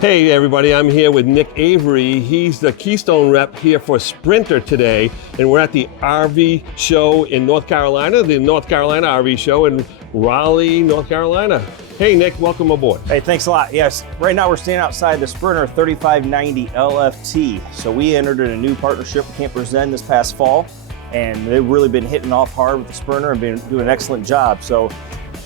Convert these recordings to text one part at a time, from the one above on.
Hey everybody, I'm here with Nick Avery. He's the Keystone rep here for Sprinter today, and we're at the RV show in North Carolina, the North Carolina RV show in Raleigh, North Carolina. Hey Nick, welcome aboard. Hey, thanks a lot. Yes, right now we're standing outside the Sprinter 3590 LFT. So we entered in a new partnership with 𝒂𝒊𝒍𝒂𝒃𝒍𝒆 this past fall, and they've really been hitting off hard with the Sprinter and been doing an excellent job. So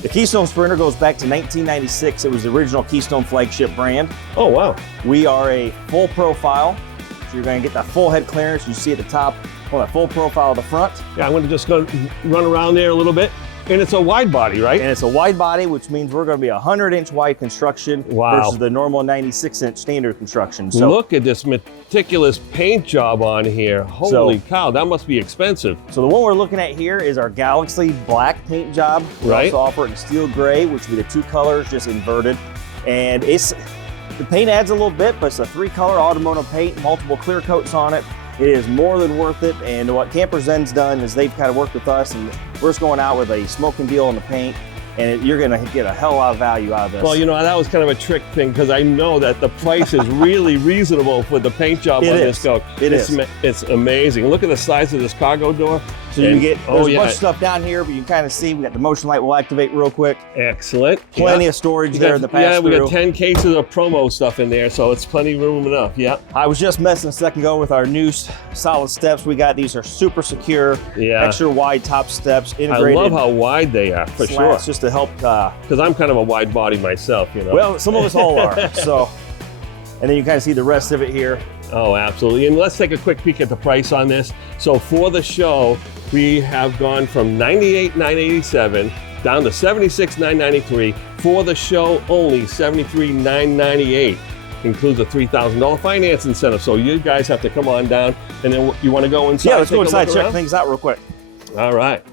the Keystone Sprinter goes back to 1996. It was the original Keystone flagship brand. Oh, wow. We are a full profile. So you're going to get that full head clearance. You see at the top, well, that full profile of the front. Yeah, I'm going to just go run around there a little bit. And it's a wide body, right? And it's a wide body, which means we're going to be a 100-inch wide construction versus the normal 96-inch standard construction. So look at this meticulous paint job on here. Holy cow, that must be expensive. So the one we're looking at here is our Galaxy black paint job. We also offer it in steel gray, which would be the two colors just inverted. And the paint adds a little bit, but it's a 3-color automotive paint, multiple clear coats on it. It is more than worth it, and what 𝒂𝒊𝒍𝒂𝒊𝒍's done is they've kind of worked with us, and we're just going out with a smoking deal on the paint, and you're gonna get a hell of value out of this. Well, you know, that was kind of a trick thing, because I know that the price is really reasonable for the paint job on this coach. It's amazing. Look at the size of this cargo door. So you get, there's a bunch of stuff down here, but you can kind of see we got the motion light will activate real quick. Excellent. Plenty of storage there in the pass-through. Yeah, we got 10 cases of promo stuff in there, so it's plenty of room enough, yeah. I was just messing a second ago with our new solid steps we got. These are super secure, extra wide top steps, integrated. I love how wide they are, for sure. Just to help. Because I'm kind of a wide body myself, you know. Well, some of us all are, so. And then you kind of see the rest of it here. Oh, absolutely. And let's take a quick peek at the price on this. So for the show, we have gone from $98,987 down to $76,993. For the show only, $73,998. Includes a $3,000 finance incentive. So you guys have to come on down. And then you want to go inside? Yeah, let's go inside, check things out real quick. All right.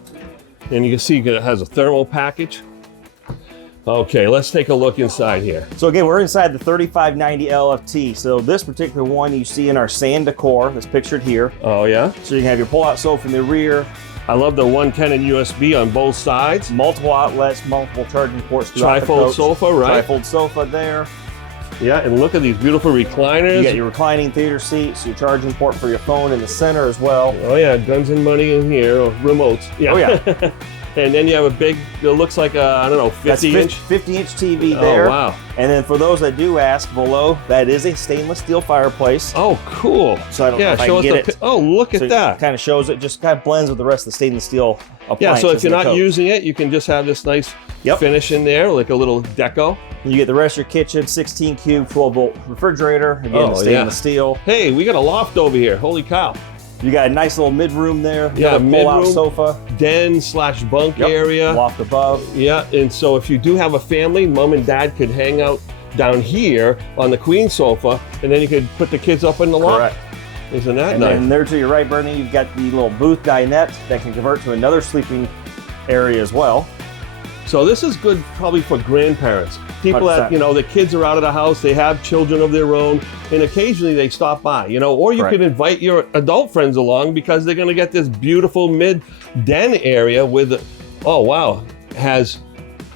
And you can see it has a thermal package. Okay, let's take a look inside here. So again, we're inside the 3590 LFT. So this particular one you see in our sand decor that's pictured here. Oh yeah? So you can have your pull-out sofa in the rear. I love the 110 and USB on both sides. Multiple outlets, multiple charging ports throughout the coach. Trifold sofa, right? Trifold sofa there. Yeah, and look at these beautiful recliners. You got your reclining theater seats, your charging port for your phone in the center as well. Oh yeah, guns and money in here, or remotes. Yeah. Oh yeah. And then you have a big, it looks like a, I don't know, 50-inch? 50-inch TV there. Oh, wow. And then for those that do ask below, that is a stainless steel fireplace. Oh, cool. So I don't know if I can get it. Oh, look at that. It kind of shows it, just kind of blends with the rest of the stainless steel appliances. Yeah, so if you're not using it, you can just have this nice finish in there, like a little deco. And you get the rest of your kitchen, 16 cube, 12-volt refrigerator, again, the stainless steel. Hey, we got a loft over here, holy cow. You got a nice little mid-room there. Yeah, pull-out sofa. Den/bunk area. Loft above. Yeah, and so if you do have a family, mom and dad could hang out down here on the queen sofa, and then you could put the kids up in the loft. Correct. Isn't that nice? And then there to your right, Bernie, you've got the little booth dinette that can convert to another sleeping area as well. So this is good probably for grandparents. People 100%. that, you know, the kids are out of the house, they have children of their own, and occasionally they stop by, you know, or you could invite your adult friends along because they're gonna get this beautiful mid-den area with, oh wow, has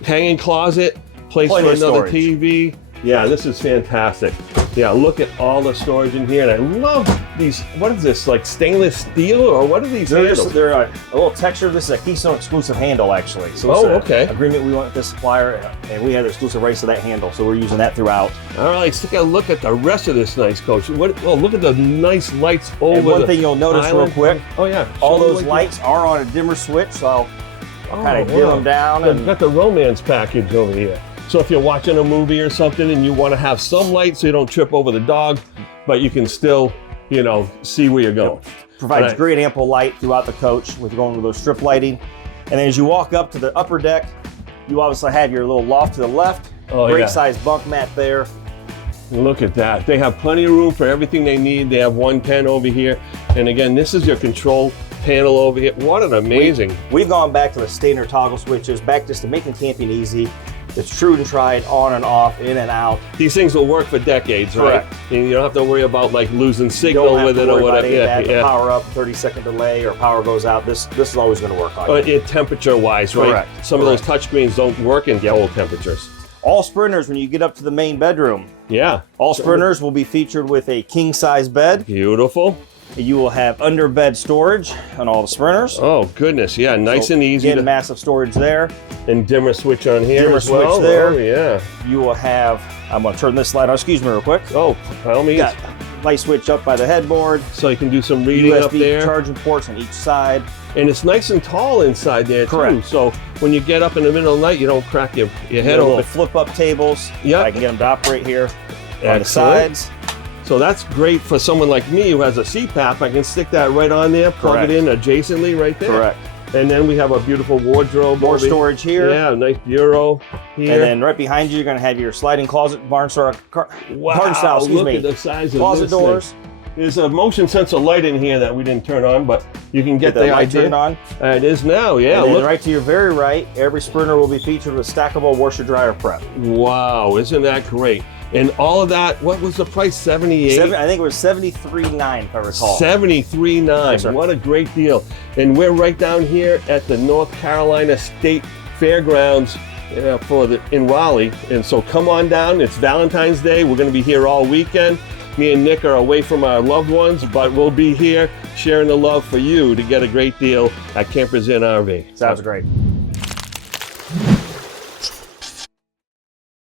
hanging closet, place for another TV. Yeah, this is fantastic. Yeah, look at all the storage in here, and I love these, what is this, like stainless steel, or what are these handles? They're a little texture. This is a Keystone exclusive handle, actually. So it's an agreement we want with this supplier, and we have the exclusive rights to that handle, so we're using that throughout. All right, let's take a look at the rest of this nice coach. Oh, look at the nice lights over and one thing you'll notice real quick, all those lights are on a dimmer switch, so I'll kind of dim them down. And got the romance package over here. So if you're watching a movie or something and you want to have some light so you don't trip over the dog, but you can still, you know, see where you're going. Provides great ample light throughout the coach with going with those strip lighting. And then as you walk up to the upper deck, you obviously have your little loft to the left. Great size bunk mat there. Look at that. They have plenty of room for everything they need. They have 110 over here. And again, this is your control panel over here. What an amazing. We've gone back to the standard toggle switches, back just to making camping easy. It's true and tried, on and off, in and out. These things will work for decades, right? And you don't have to worry about like losing signal with it or whatever. Yeah, power up, 30-second delay, or power goes out. This is always going to work on it. Temperature-wise, right? Some of those touchscreens don't work in cold temperatures. All Sprinters, when you get up to the main bedroom, Yeah. all Sprinters will be featured with a king-size bed. Beautiful. You will have under-bed storage on all the Sprinters. Oh, goodness. Yeah, nice and easy. Again, massive storage there. And dimmer switch on here Dimmer as well. switch there. Oh, yeah. You will have, I'm going to turn this light on, excuse me real quick. Oh, by all means. Got light switch up by the headboard. So you can do some reading USB up there. charging ports on each side. And it's nice and tall inside there, Correct. too. So when you get up in the middle of the night, you don't crack your head Little open. flip-up tables. Yep. I can get them to operate here on the Excellent. sides. So that's great for someone like me who has a CPAP. I can stick that right on there, plug Correct. it in adjacently right there. Correct. And then we have a beautiful wardrobe. More over storage here. Yeah, nice bureau here. And then right behind you, you're going to have your sliding closet, barn style, wow, excuse look me. at the size of Closet this doors. thing. There's a motion sensor light in here that we didn't turn on, but you can get Get the that light idea. turned on. It is now, yeah. And then Look. right to your very right, every Sprinter will be featured with stackable washer dryer prep. Wow, isn't that great? And all of that, what was the price? 78? I think it was $73.9 if I recall. $73.9. Yes, sir. What a great deal. And we're right down here at the North Carolina State Fairgrounds in Raleigh. And so come on down. It's Valentine's Day. We're going to be here all weekend. Me and Nick are away from our loved ones, but we'll be here sharing the love for you to get a great deal at 𝒂𝒊𝒍𝒂𝒃𝒍𝒆 RV. Sounds great.